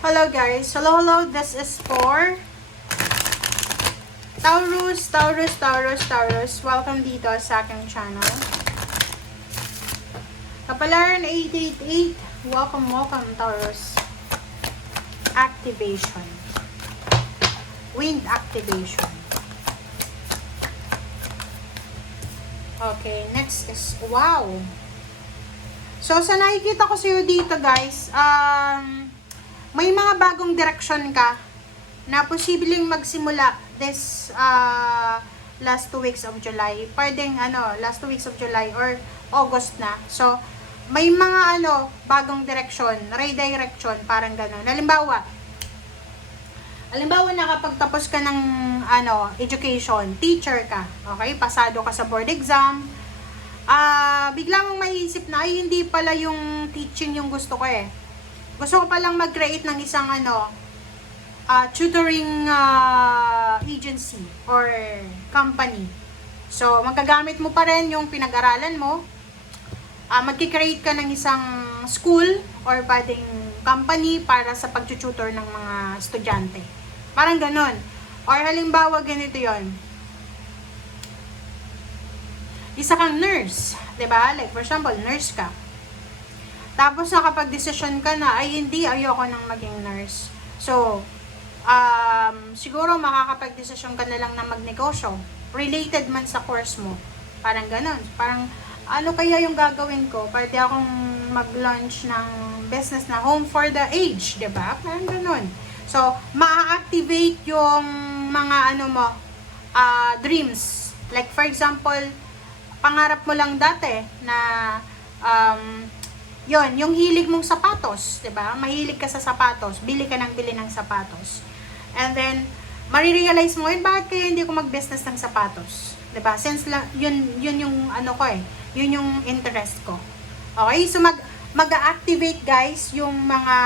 Hello guys, hello, this is for Taurus. Welcome dito sa aking channel. Kapalaran 888, welcome Taurus. Activation. Wind activation. Okay, next is, wow. So, sa nakikita ko sa'yo dito guys, may mga bagong direksyon ka na posibleng magsimula this last 2 weeks of July. Pwedeng last 2 weeks of July or August na. So, may mga bagong direksyon, redirection, parang gano'n. Halimbawa, nakapagtapos ka ng education, teacher ka, okay? Pasado ka sa board exam, bigla mong maiisip na, ay hindi pala yung teaching yung gusto ko eh. Gusto ko palang mag-create ng isang tutoring agency or company. So, magagamit mo pa rin yung pinag-aralan mo. Magki-create ka ng isang school or pwedeng company para sa pag-tutor ng mga estudyante. Parang ganon. Or halimbawa, ganito yon. Isa kang nurse, 'di ba? Like for example, nurse ka. Tapos nakapag-decision ka na, ay hindi, ayoko nang maging nurse. So, siguro makakapag-decision ka na lang na magnegosyo. Related man sa course mo. Parang ganon. Parang, ano kaya yung gagawin ko? Pwede akong mag-launch ng business na home for the age, 'di ba? Parang ganon. So, ma-activate yung mga dreams. Like for example, pangarap mo lang dati na yung hilig mong sapatos, 'di ba? Mahilig ka sa sapatos, bili ng sapatos. And then marirealize mo, bakit kaya hindi ko mag-business ng sapatos? 'Di ba? Since yun yung yun yung interest ko. Okay? So mag-activate guys yung mga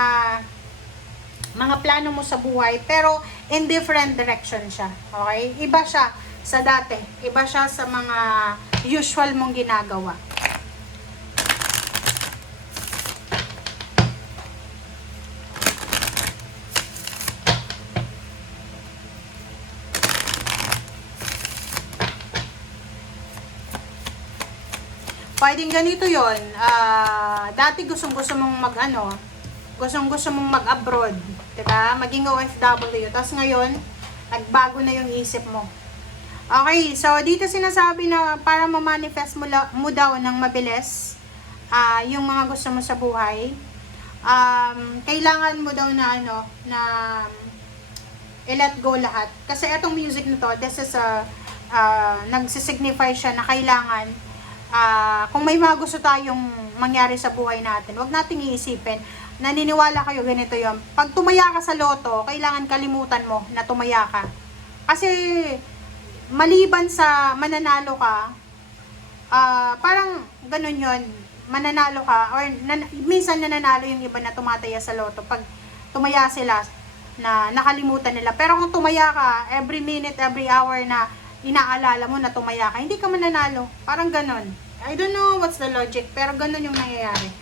plano mo sa buhay, pero in different direction siya. Okay? Iba siya sa dati. Iba siya sa mga usual mong ginagawa. Pwedeng ganito yon. Dati gustong-gusto mong gustong-gusto mong mag-abroad, 'di ba? Maging OFW. Tapos ngayon, nagbago na yung isip mo. Okay, so dito sinasabi na para ma-manifest mo daw ng mabilis yung mga gusto mo sa buhay. Kailangan mo daw na i-let go lahat. Kasi etong music na to, this is nagsisignify siya na kailangan kung may mga gusto tayong mangyari sa buhay natin, wag nating iisipin. Naniniwala kayo ganito yon. Pag tumaya ka sa loto, kailangan kalimutan mo na tumaya ka. Kasi maliban sa mananalo ka, parang ganun yon. Mananalo ka or minsan nananalo yung iba na tumataya sa loto. Pag tumaya sila, na nakalimutan nila. Pero kung tumaya ka, every minute, every hour na inaalala mo na tumaya ka, hindi ka mananalo. Parang ganun. I don't know what's the logic, pero ganun yung nangyayari.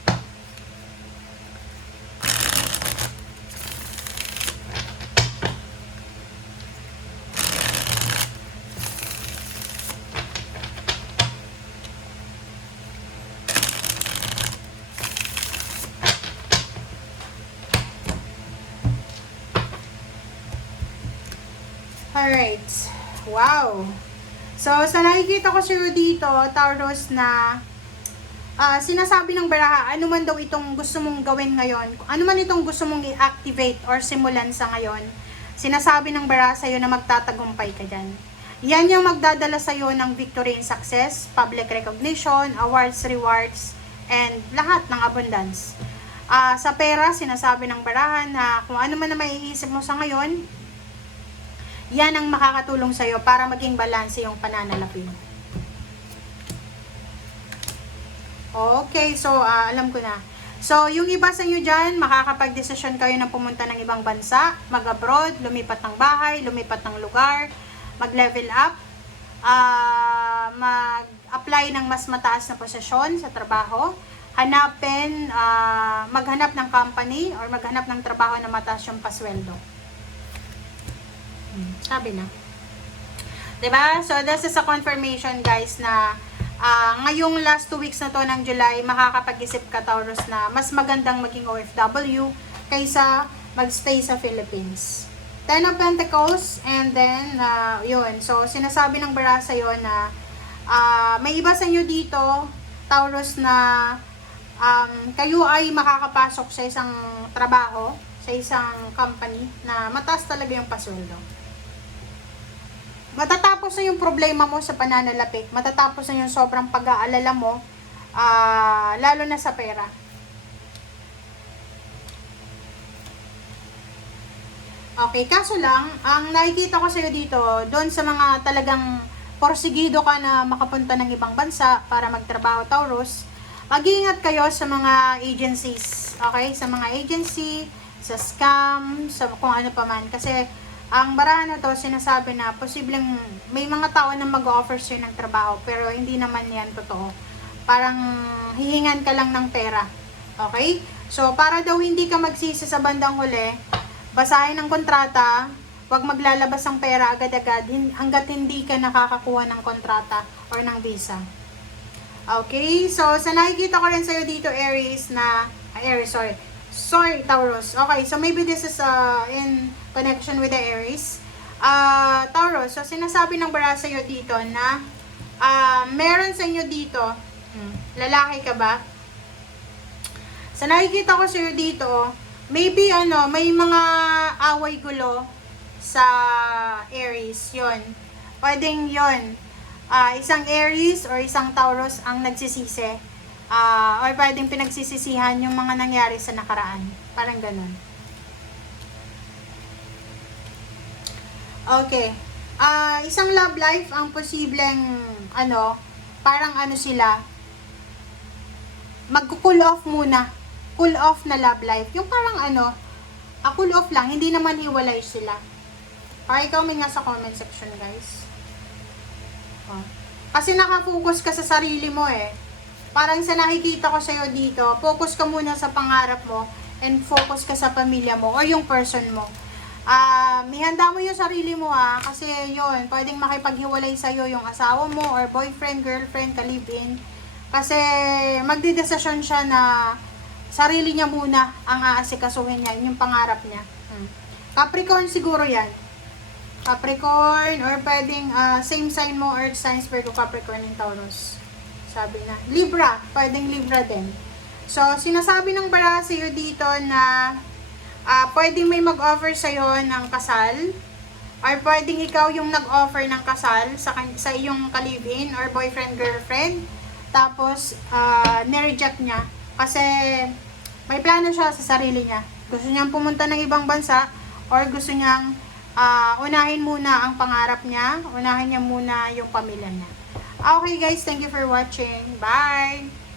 Alright. Wow. So, sa nakikita ko sa'yo dito, Taurus, na sinasabi ng baraha, ano man daw itong gusto mong gawin ngayon, ano man itong gusto mong i-activate or simulan sa ngayon, sinasabi ng baraha sa'yo na magtatagumpay ka dyan. Yan yung magdadala sa'yo ng victory and success, public recognition, awards, rewards, and lahat ng abundance. Sa pera, sinasabi ng baraha na kung ano man na maiisip mo sa ngayon, yan ang makakatulong sa'yo para maging balanse yung pananalapi mo. Okay, so alam ko na. So, yung iba sa inyo dyan, makakapag-desisyon kayo na pumunta ng ibang bansa, mag-abroad, lumipat ng bahay, lumipat ng lugar, mag-level up, mag-apply ng mas mataas na posisyon sa trabaho, maghanap ng company or maghanap ng trabaho na mataas yung pasweldo. Sabi na. 'Di ba? So, this is a confirmation, guys, na ngayong last 2 weeks na to ng July, makakapag-isip ka, Taurus, na mas magandang maging OFW kaysa magstay sa Philippines. Ten of Pentacles, and then, yun. So, sinasabi ng bara sa'yo na may iba sa inyo dito, Taurus, na kayo ay makakapasok sa isang trabaho, sa isang company, na mataas talaga yung pasweldo. Matatapos na yung problema mo sa pananalapi, matatapos na yung sobrang pag-aalala mo, lalo na sa pera. Okay, kaso lang, ang nakikita ko sa'yo dito, doon sa mga talagang porsigido ka na makapunta ng ibang bansa para magtrabaho, Taurus, mag-iingat kayo sa mga agencies, okay? Sa mga agency, sa scam, sa kung ano pa man. Kasi, ang barahan na to, sinasabi na posibleng may mga tao na mag-offer sa'yo ng trabaho, pero hindi naman yan totoo. Parang hihingan ka lang ng pera, okay? So, para daw hindi ka magsisi sa bandang huli, basahin ang kontrata, huwag maglalabas ng pera agad-agad hanggat hindi ka nakakakuha ng kontrata or ng visa. Okay, so sa nakikita ko rin sa'yo dito, Aries, sorry, Taurus. Okay, so maybe this is in connection with the Aries. Taurus, so sinasabi ng bara sa'yo dito na meron sa inyo dito, lalaki ka ba? Sa nakikita ko sa'yo dito, maybe may mga away gulo sa Aries, yon. Pwedeng yon. Isang Aries or isang Taurus ang nagsisisi. Or pwedeng pinagsisisihan yung mga nangyari sa nakaraan. Parang ganun. Okay. Isang love life ang posibleng parang sila, mag-cool off muna. Cool off na love life. Yung parang cool off lang, hindi naman hiwalay sila. Comment nga sa comment section, guys. Kasi nakafocus ka sa sarili mo eh. Parang sa nakikita ko sa'yo dito, focus ka muna sa pangarap mo and focus ka sa pamilya mo or yung person mo. Ihanda mo yung sarili mo kasi yun, pwedeng makipaghiwalay sa'yo yung asawa mo or boyfriend, girlfriend, ka-live-in. Kasi magdidesisyon siya na sarili niya muna ang aasikasuhin niya, yung pangarap niya. Capricorn siguro yan. Capricorn, or pwedeng same sign mo, Earth signs, Virgo, Capricorn, and Taurus. Sabi na. Libra, pwedeng Libra din. So, sinasabi ng bara sa'yo dito na pwedeng may mag-offer sa'yo ng kasal, or pwedeng ikaw yung nag-offer ng kasal sa iyong ka-live-in or boyfriend, girlfriend, tapos nireject niya. Kasi may plano siya sa sarili niya. Gusto niyang pumunta ng ibang bansa or gusto niyang unahin muna ang pangarap niya. Unahin niya muna yung pamilya niya. Okay guys, thank you for watching. Bye!